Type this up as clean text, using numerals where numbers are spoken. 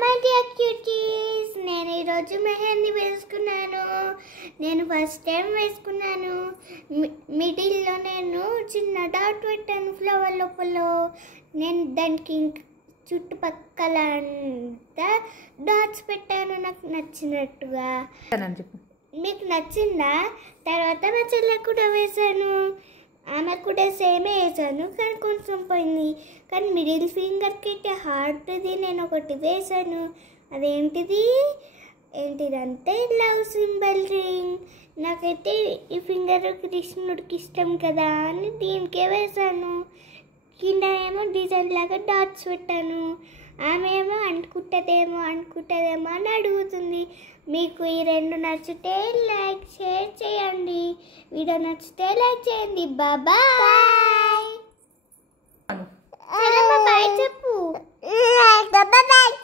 My dear cuties, నేను ఈరోజు మెహందీ వేసుకున్నాను. నేను ఫస్ట్ టైం వేసుకున్నాను. మిడిల్లో నేను చిన్న డాట్ పెట్టాను ఫ్లవర్ లోపల. నేను దానికి చుట్టుపక్కల అంతా డాట్స్ పెట్టాను నాకు నచ్చినట్టుగా. మీకు నచ్చిందా? తర్వాత మా చెల్లె కూడా వేసాను, ఆమె కూడా సేమే వేసాను, కానీ కొంచెం పోయింది. కానీ మిడిల్ ఫింగర్కి హార్ట్ది నేను ఒకటి వేసాను. ఏంటిదంటే లవ్ సింబల్ రింగ్. నాకైతే ఈ ఫింగర్ కృష్ణుడికి ఇష్టం కదా అని దీనికే వేసాను. కింద ఏమో డిజైన్ లాగా డాట్స్ పెట్టాను. ఆమె ఏమో అంటుకుంటుందేమో అని అడుగుతుంది. మీకు ఈ రెండు నచ్చితే లైక్ షేర్ చేయండి. వీడియో నచ్చితే లైక్ చేయండి. బాయ్. బాయ్ చెప్పు. బాయ్.